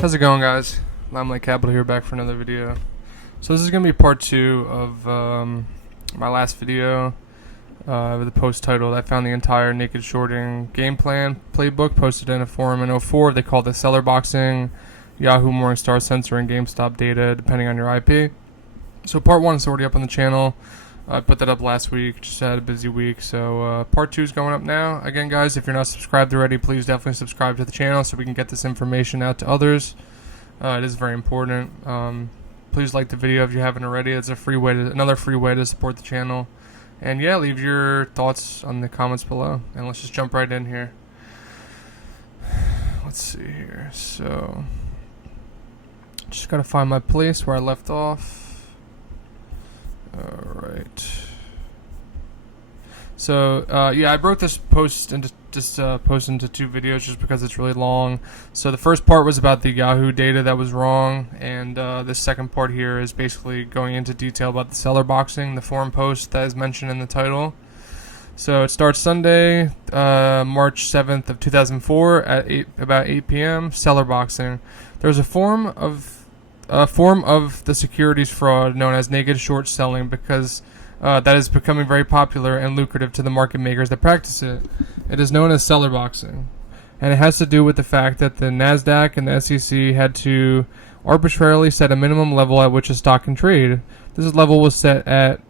How's it going, guys? Limelight Capital here, back for another video. So this is going to be part 2 of my last video with the post titled "I found the entire naked shorting game plan playbook," posted in a forum in 04. They call it seller boxing, Yahoo, Morningstar, Sensor, and GameStop data, depending on your IP. So part 1 is already up on the channel. I put that up last week, just had a busy week, so part 2 is going up now. Again, guys, if you're not subscribed already, please definitely subscribe to the channel so we can get this information out to others. It is very important. Please like the video if you haven't already. It's a free way another free way to support the channel. And yeah, leave your thoughts on the comments below, and let's just jump right in here. Let's see here. So, just gotta find my place where I left off. Alright. So, yeah, I broke this post into two videos just because it's really long. So the first part was about the Yahoo data that was wrong, and the second part here is basically going into detail about the seller boxing, the forum post that is mentioned in the title. So it starts Sunday, March 7th of 2004 at about 8 p.m. Seller boxing. There's a form of the securities fraud known as naked short selling because that is becoming very popular and lucrative to the market makers that practice it. It is known as seller boxing, and it has to do with the fact that the NASDAQ and the SEC had to arbitrarily set a minimum level at which a stock can trade. This level was set at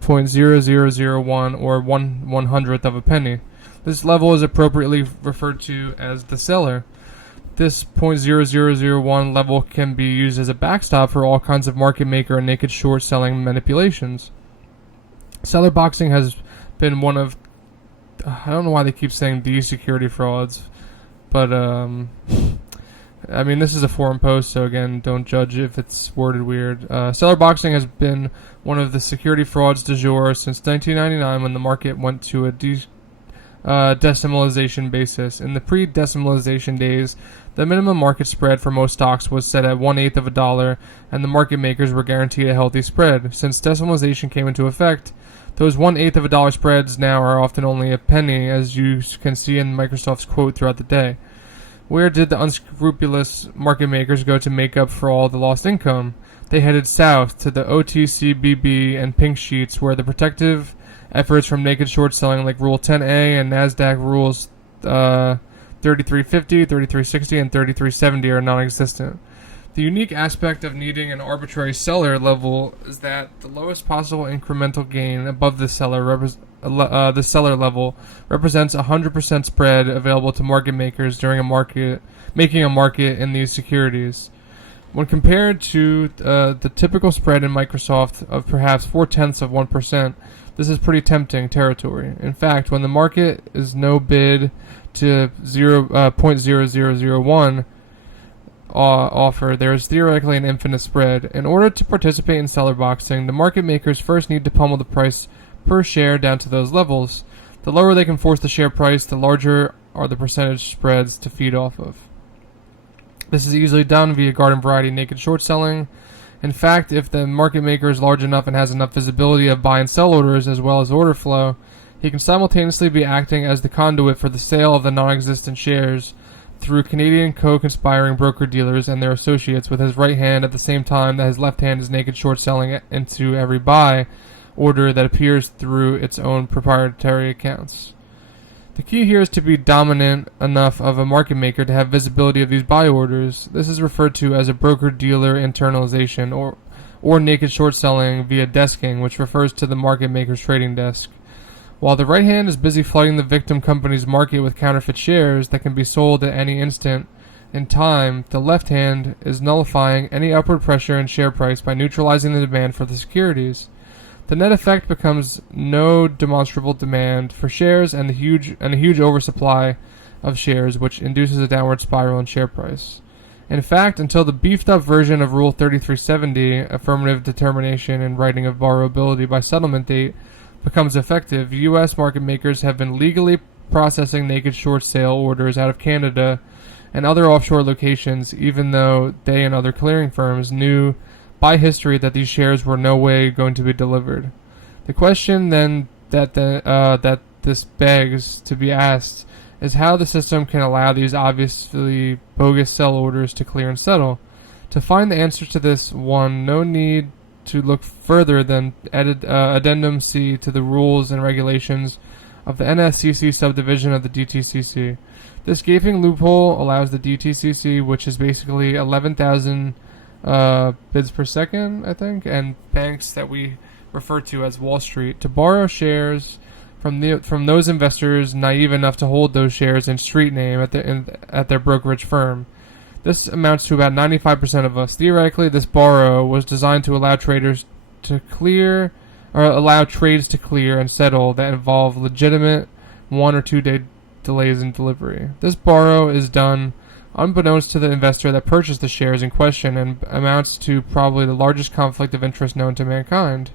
0.0001 or 1/100th of a penny. This level is appropriately referred to as the seller. This 0.0001 level can be used as a backstop for all kinds of market maker and naked short selling manipulations. Seller boxing has been one of, I don't know why they keep saying these security frauds, but I mean, this is a forum post, so again, don't judge if it's worded weird. Seller boxing has been one of the security frauds du jour since 1999, when the market went to a decimalization basis. In the pre-decimalization days, the minimum market spread for most stocks was set at 1/8 of a dollar, and the market makers were guaranteed a healthy spread. Since decimalization came into effect, those 1/8 of a dollar spreads now are often only a penny, as you can see in Microsoft's quote throughout the day. Where did the unscrupulous market makers go to make up for all the lost income? They headed south to the OTCBB and pink sheets, where the protective efforts from naked short selling like Rule 10A and NASDAQ rules 3350, 3360, and 3370 are non-existent. The unique aspect of needing an arbitrary seller level is that the lowest possible incremental gain above the seller level represents 100% spread available to market makers during making a market in these securities. When compared to the typical spread in Microsoft of perhaps 0.4%, this is pretty tempting territory. In fact, when the market is no bid to 0.0001 offer, there is theoretically an infinite spread. In order to participate in seller boxing, the market makers first need to pummel the price per share down to those levels. The lower they can force the share price, the larger are the percentage spreads to feed off of. This is easily done via garden variety naked short selling. In fact, if the market maker is large enough and has enough visibility of buy and sell orders as well as order flow, he can simultaneously be acting as the conduit for the sale of the non-existent shares through Canadian co-conspiring broker-dealers and their associates, with his right hand at the same time that his left hand is naked short selling into every buy order that appears through its own proprietary accounts. The key here is to be dominant enough of a market maker to have visibility of these buy orders. This is referred to as a broker-dealer internalization, or naked short selling via desking, which refers to the market maker's trading desk. While the right hand is busy flooding the victim company's market with counterfeit shares that can be sold at any instant in time, the left hand is nullifying any upward pressure in share price by neutralizing the demand for the securities. The net effect becomes no demonstrable demand for shares and a huge oversupply of shares, which induces a downward spiral in share price. In fact, until the beefed up version of Rule 3370, affirmative determination in writing of borrowability by settlement date, becomes effective, U.S. market makers have been legally processing naked short sale orders out of Canada and other offshore locations, even though they and other clearing firms knew by history that these shares were no way going to be delivered. The question then that this begs to be asked is how the system can allow these obviously bogus sell orders to clear and settle. To find the answer to this one, no need to look further than Addendum C to the rules and regulations of the NSCC subdivision of the DTCC. This gaping loophole allows the DTCC, which is basically 11,000 bids per second, I think, and banks that we refer to as Wall Street, to borrow shares from those investors naive enough to hold those shares in street name at their brokerage firm. This amounts to about 95% of us. Theoretically, this borrow was designed to allow traders to clear, or allow trades to clear and settle that involve legitimate 1 or 2 day delays in delivery. This borrow is done unbeknownst to the investor that purchased the shares in question and amounts to probably the largest conflict of interest known to mankind.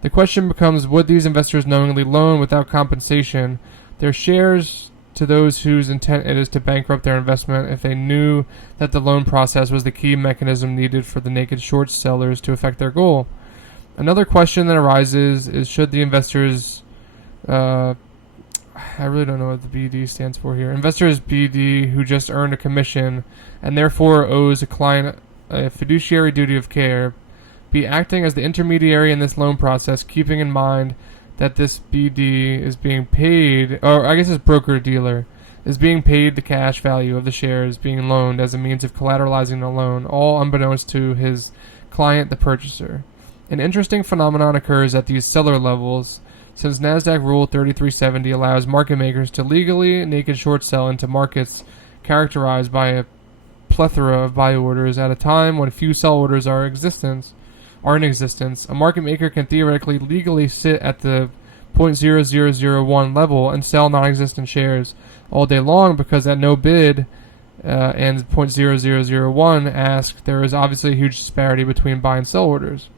The question becomes, would these investors knowingly loan without compensation their shares to those whose intent it is to bankrupt their investment if they knew that the loan process was the key mechanism needed for the naked short sellers to effect their goal? Another question that arises is, should the investors, I really don't know what the BD stands for here, investors BD who just earned a commission and therefore owes a client a fiduciary duty of care, be acting as the intermediary in this loan process, keeping in mind that this BD is being paid, or I guess this broker-dealer is being paid the cash value of the shares being loaned as a means of collateralizing the loan, all unbeknownst to his client, the purchaser. An interesting phenomenon occurs at these seller levels, since NASDAQ Rule 3370 allows market makers to legally naked short sell into markets characterized by a plethora of buy orders at a time when few sell orders are in existence. A market maker can theoretically legally sit at the 0.0001 level and sell non-existent shares all day long, because at no bid and 0.0001 ask, there is obviously a huge disparity between buy and sell orders.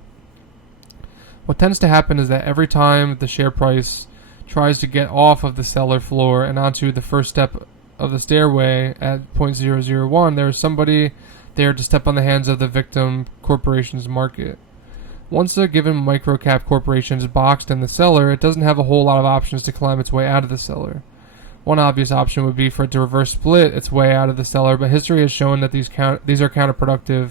What tends to happen is that every time the share price tries to get off of the seller floor and onto the first step of the stairway at 0.001, there is somebody there to step on the hands of the victim corporation's market. Once a given microcap corporation is boxed in the cellar, it doesn't have a whole lot of options to climb its way out of the cellar. One obvious option would be for it to reverse split its way out of the cellar, but history has shown that these are counterproductive,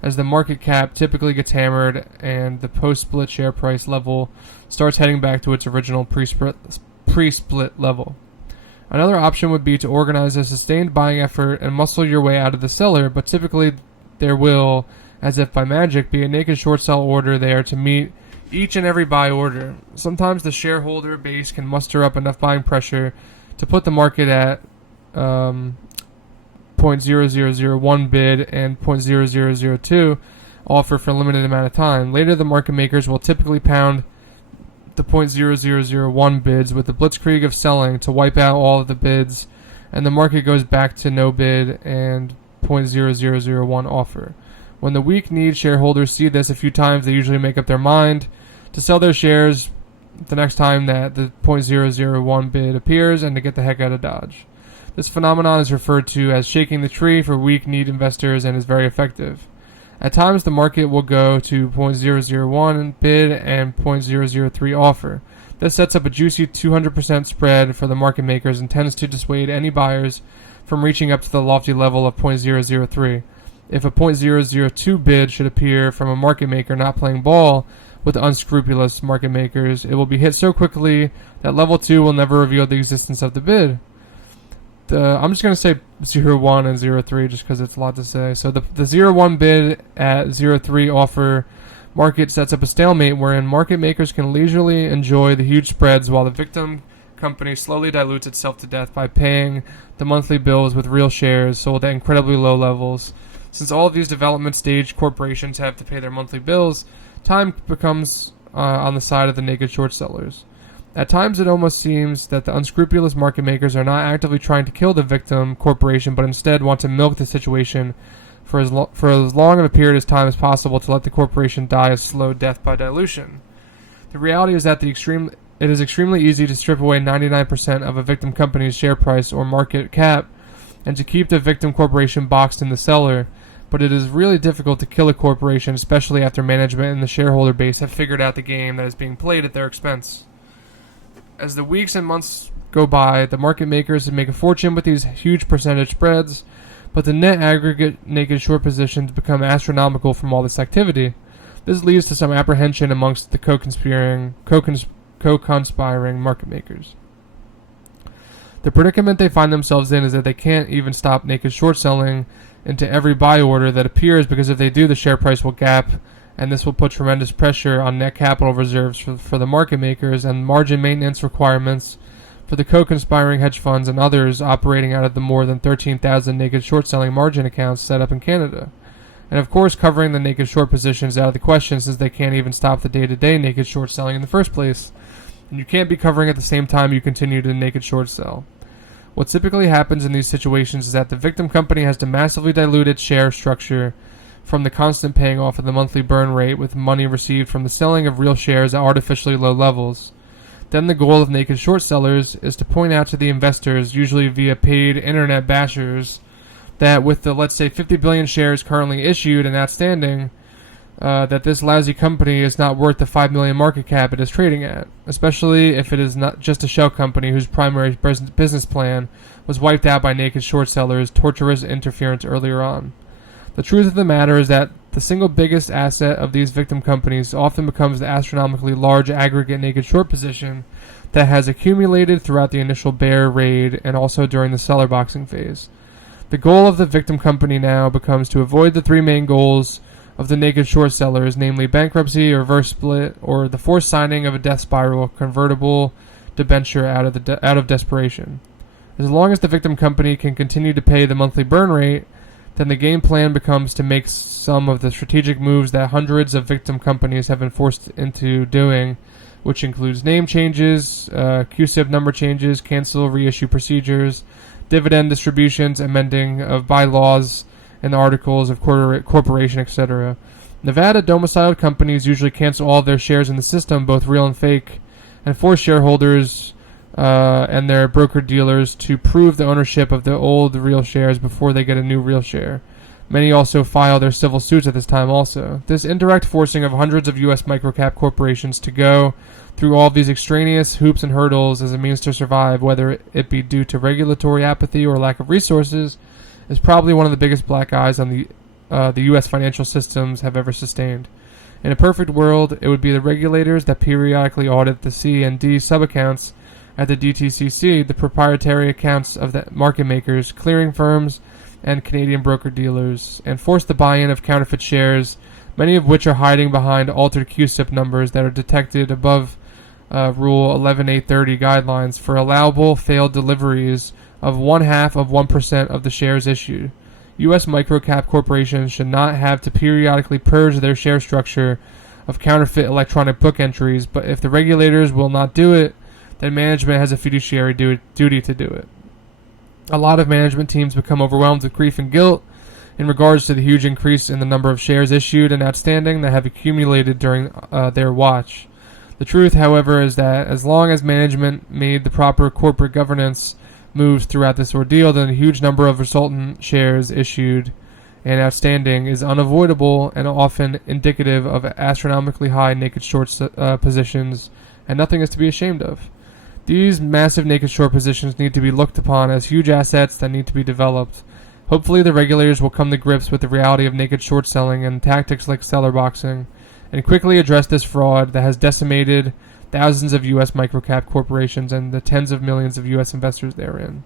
as the market cap typically gets hammered and the post-split share price level starts heading back to its original pre-split level. Another option would be to organize a sustained buying effort and muscle your way out of the cellar, but typically there will, as if by magic, be a naked short sell order there to meet each and every buy order. Sometimes the shareholder base can muster up enough buying pressure to put the market at 0.0001 bid and 0.0002 offer for a limited amount of time. Later, the market makers will typically pound the 0.0001 bids with the blitzkrieg of selling to wipe out all of the bids, and the market goes back to no bid and 0.0001 offer. When the weak-kneed shareholders see this a few times, they usually make up their mind to sell their shares the next time that the 0.001 bid appears and to get the heck out of Dodge. This phenomenon is referred to as shaking the tree for weak-kneed investors and is very effective. At times, the market will go to 0.001 bid and 0.003 offer. This sets up a juicy 200% spread for the market makers and tends to dissuade any buyers from reaching up to the lofty level of 0.003. If a 0.002 bid should appear from a market maker not playing ball with unscrupulous market makers, it will be hit so quickly that level 2 will never reveal the existence of the bid. I'm just going to say 0.1 and 0.3 just because it's a lot to say. So the 0.1 bid at 0.3 offer market sets up a stalemate wherein market makers can leisurely enjoy the huge spreads while the victim company slowly dilutes itself to death by paying the monthly bills with real shares sold at incredibly low levels. Since all of these development stage corporations have to pay their monthly bills, time becomes on the side of the naked short sellers. At times, it almost seems that the unscrupulous market makers are not actively trying to kill the victim corporation, but instead want to milk the situation for as long of a period of time as possible to let the corporation die a slow death by dilution. The reality is that it is extremely easy to strip away 99% of a victim company's share price or market cap and to keep the victim corporation boxed in the cellar, but it is really difficult to kill a corporation, especially after management and the shareholder base have figured out the game that is being played at their expense. As the weeks and months go by, the market makers would make a fortune with these huge percentage spreads, but the net aggregate naked short positions become astronomical from all this activity. This leads to some apprehension amongst the co-conspiring market makers. The predicament they find themselves in is that they can't even stop naked short selling into every buy order that appears, because if they do, the share price will gap, and this will put tremendous pressure on net capital reserves for the market makers and margin maintenance requirements for the co-conspiring hedge funds and others operating out of the more than 13,000 naked short selling margin accounts set up in Canada. And of course, covering the naked short positions is out of the question, since they can't even stop the day-to-day naked short selling in the first place. And you can't be covering at the same time you continue to naked short sell. What typically happens in these situations is that the victim company has to massively dilute its share structure from the constant paying off of the monthly burn rate with money received from the selling of real shares at artificially low levels. Then the goal of naked short sellers is to point out to the investors, usually via paid internet bashers, that with the, let's say, 50 billion shares currently issued and outstanding, that this lousy company is not worth the 5 million market cap it is trading at, especially if it is not just a shell company whose primary business plan was wiped out by naked short sellers' torturous interference earlier on. The truth of the matter is that the single biggest asset of these victim companies often becomes the astronomically large aggregate naked short position that has accumulated throughout the initial bear raid and also during the seller boxing phase. The goal of the victim company now becomes to avoid the three main goals of the naked short sellers, namely bankruptcy, reverse split, or the forced signing of a death spiral convertible debenture out of desperation. As long as the victim company can continue to pay the monthly burn rate, then the game plan becomes to make some of the strategic moves that hundreds of victim companies have been forced into doing, which includes name changes, QSIP number changes, cancel reissue procedures, dividend distributions, amending of bylaws and articles of corporation, etc. Nevada domiciled companies usually cancel all of their shares in the system, both real and fake, and force shareholders and their broker-dealers to prove the ownership of the old real shares before they get a new real share. Many also file their civil suits at this time also. This indirect forcing of hundreds of U.S. microcap corporations to go through all these extraneous hoops and hurdles as a means to survive, whether it be due to regulatory apathy or lack of resources, is probably one of the biggest black eyes on the U.S. financial systems have ever sustained. In a perfect world, it would be the regulators that periodically audit the C and D sub-accounts at the DTCC, the proprietary accounts of the market makers, clearing firms, and Canadian broker-dealers, and force the buy-in of counterfeit shares, many of which are hiding behind altered QSIP numbers that are detected above Rule 11830 guidelines for allowable failed deliveries of 0.5% of the shares issued. U.S. microcap corporations should not have to periodically purge their share structure of counterfeit electronic book entries, but if the regulators will not do it, then management has a fiduciary duty to do it. A lot of management teams become overwhelmed with grief and guilt in regards to the huge increase in the number of shares issued and outstanding that have accumulated during their watch. The truth, however, is that as long as management made the proper corporate governance moves throughout this ordeal, then a huge number of resultant shares issued and outstanding is unavoidable and often indicative of astronomically high naked short positions, and nothing is to be ashamed of. These massive naked short positions need to be looked upon as huge assets that need to be developed. Hopefully the regulators will come to grips with the reality of naked short selling and tactics like seller boxing, and quickly address this fraud that has decimated thousands of U.S. microcap corporations and the tens of millions of U.S. investors therein.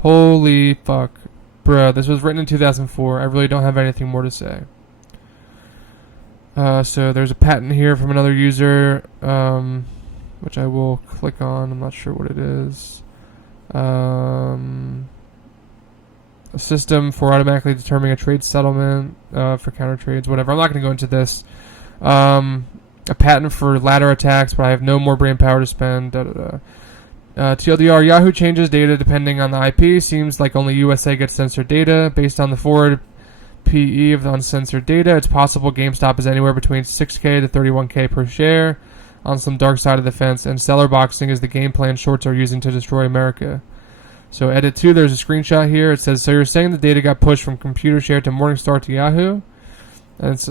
Holy fuck. Bruh, this was written in 2004. I really don't have anything more to say. So there's a patent here from another user, which I will click on. I'm not sure what it is. A system for automatically determining a trade settlement for counter trades, whatever. I'm not going to go into this. A patent for ladder attacks, but I have no more brain power to spend. TLDR, Yahoo changes data depending on the IP. Seems like only USA gets censored data. Based on the forward PE of the uncensored data, it's possible GameStop is anywhere between 6K to 31K per share on some dark side of the fence, and seller boxing is the game plan shorts are using to destroy America. So edit 2, there's a screenshot here. It says, so you're saying the data got pushed from computer share to Morningstar to Yahoo? And it's,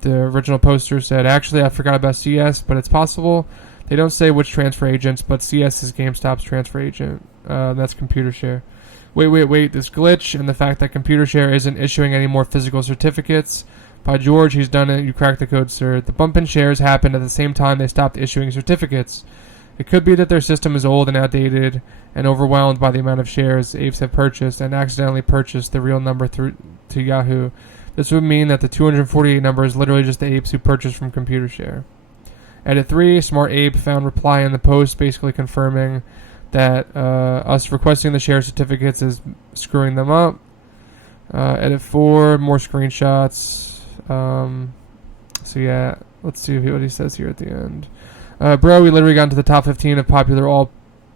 the original poster said, actually, I forgot about CS, but it's possible They don't say which transfer agents, but CS is GameStop's transfer agent. That's ComputerShare. Wait, this glitch and the fact that ComputerShare isn't issuing any more physical certificates. By George, he's done it. You cracked the code, sir. The bump in shares happened at the same time they stopped issuing certificates. It could be that their system is old and outdated and overwhelmed by the amount of shares apes have purchased and accidentally purchased the real number through to Yahoo. This would mean that the 248 number is literally just the apes who purchased from ComputerShare. Edit 3, Smart Ape found reply in the post basically confirming that us requesting the share certificates is screwing them up. Edit 4, more screenshots. So yeah, let's see what he says here at the end. Bro, we literally got into the top 15 of popular of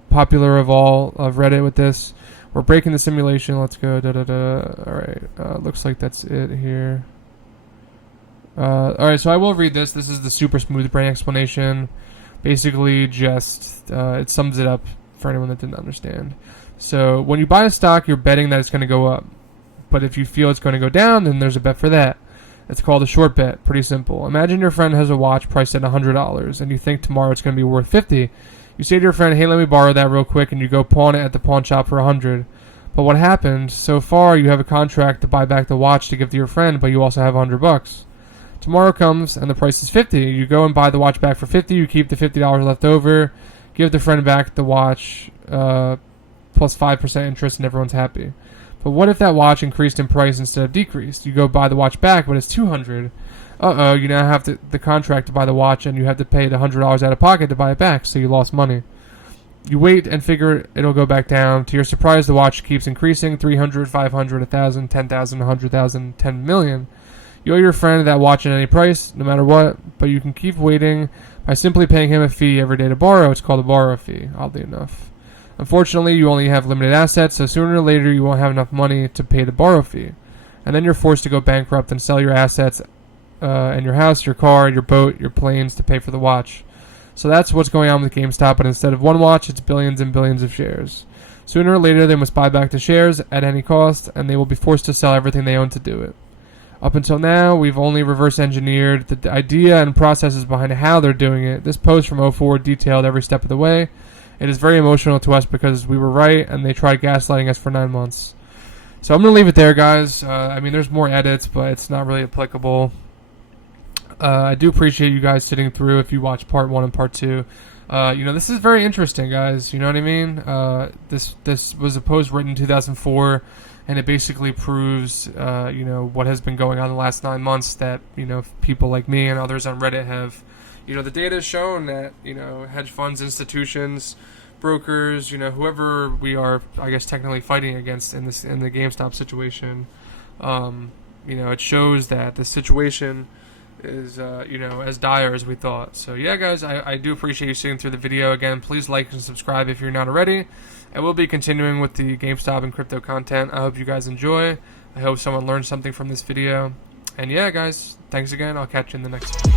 Reddit with this. We're breaking the simulation. Let's go. Alright, looks like that's it here. Alright, so I will read this. This is the super smooth brain explanation. Basically, just it sums it up for anyone that didn't understand. So, when you buy a stock, you're betting that it's going to go up. But if you feel it's going to go down, then there's a bet for that. It's called a short bet. Pretty simple. Imagine your friend has a watch priced at $100, and you think tomorrow it's going to be worth $50. You say to your friend, hey, let me borrow that real quick, and you go pawn it at the pawn shop for $100. But what happened? So far, you have a contract to buy back the watch to give to your friend, but you also have $100. Tomorrow comes, and the price is $50. You go and buy the watch back for $50. You keep the $50 left over, give the friend back the watch, plus 5% interest, and everyone's happy. But what if that watch increased in price instead of decreased? You go buy the watch back, but it's $200. Uh-oh, you now have the contract to buy the watch, and you have to pay the $100 out of pocket to buy it back, so you lost money. You wait and figure it'll go back down. To your surprise, the watch keeps increasing, 300, 500, 1,000, 10,000, 100,000, 10 million. You owe your friend that watch at any price, no matter what, but you can keep waiting by simply paying him a fee every day to borrow. It's called a borrow fee, oddly enough. Unfortunately, you only have limited assets, so sooner or later you won't have enough money to pay the borrow fee. And then you're forced to go bankrupt and sell your assets and your house, your car, your boat, your planes to pay for the watch. So that's what's going on with GameStop, but instead of one watch, it's billions and billions of shares. Sooner or later, they must buy back the shares at any cost, and they will be forced to sell everything they own to do it. Up until now, we've only reverse engineered the idea and processes behind how they're doing it. This post from 04 detailed every step of the way. It is very emotional to us because we were right and they tried gaslighting us for 9 months. So I'm going to leave it there, guys. I mean, there's more edits, but it's not really applicable. I do appreciate you guys sitting through if you watch part 1 and part 2. This is very interesting, guys. You know what I mean? This was a post written in 2004, and it basically proves, what has been going on the last 9 months that, people like me and others on Reddit have. The data has shown that, hedge funds, institutions, brokers, whoever we are, I guess, technically fighting against in the GameStop situation, it shows that the situation is, as dire as we thought. So, yeah, guys, I do appreciate you sitting through the video. Again, please like and subscribe if you're not already. I will be continuing with the GameStop and crypto content. I hope you guys enjoy. I hope someone learned something from this video. And, yeah, guys, thanks again. I'll catch you in the next one.